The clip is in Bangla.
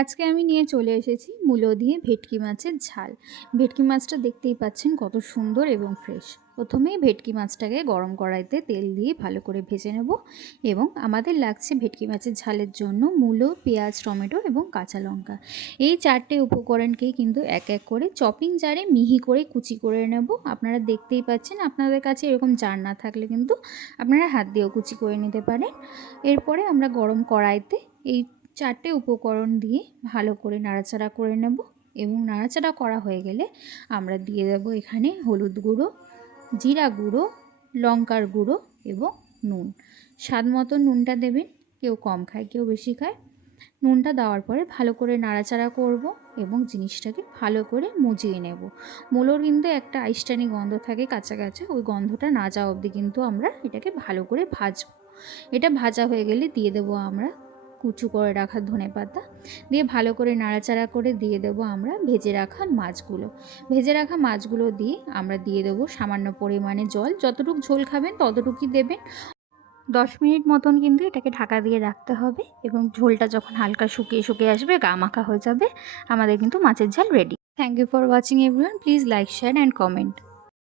আজকে আমি নিয়ে চলে এসেছি মূলো দিয়ে ভেটকি মাছের ঝাল। ভেটকি মাছটা দেখতেই পাচ্ছেন কত সুন্দর এবং ফ্রেশ। প্রথমেই ভেটকি মাছটাকে গরম কড়াইতে তেল দিয়ে ভালো করে ভেজে নেব এবং আমাদের লাগছে ভেটকি মাছের ঝালের জন্য মূলো, পেঁয়াজ, টমেটো এবং কাঁচা লঙ্কা। এই 4টে উপকরণকেই কিন্তু এক এক করে চপিং জারে মিহি করে কুচি করে নেব। আপনারা দেখতেই পাচ্ছেন, আপনাদের কাছে এরকম জার না থাকলে কিন্তু আপনারা হাত দিয়েও কুচি করে নিতে পারেন। এরপরে আমরা গরম কড়াইতে এই 4টে উপকরণ দিয়ে ভালো করে নাড়াচাড়া করে নেব এবং নাড়াচাড়া করা হয়ে গেলে আমরা দিয়ে দেব এখানে হলুদ গুঁড়ো, জিরা গুঁড়ো, লঙ্কার গুঁড়ো এবং নুন। স্বাদ মতো নুনটা দেবেন, কেউ কম খায় কেউ বেশি খায়। নুনটা দেওয়ার পরে ভালো করে নাড়াচাড়া করব এবং জিনিসটাকে ভালো করে মুজিয়ে নেব। মূলোর কিন্তু একটা আইসটানি গন্ধ থাকে কাঁচা কাঁচা, ওই গন্ধটা না যাওয়া অবধি কিন্তু আমরা এটাকে ভালো করে ভাজবো। এটা ভাজা হয়ে গেলে দিয়ে দেবো আমরা কুচু করে রাখা ধনেপাতা, দিয়ে ভালো করে নাড়াচাড়া করে দিয়ে দেবো আমরা ভেজে রাখা মাছগুলো। ভেজে রাখা মাছগুলো দিয়ে আমরা দিয়ে দেবো সামান্য পরিমাণে জল, যতটুকু ঝোল খাবেন ততটুকুই দেবেন। 10 মিনিট মতন কিন্তু এটাকে ঢাকা দিয়ে রাখতে হবে এবং ঝোলটা যখন হালকা শুকিয়ে শুকিয়ে আসবে, গা মাখা হয়ে যাবে, আমাদের কিন্তু মাছের ঝাল ready. Thank you for watching everyone. Please like, share and comment.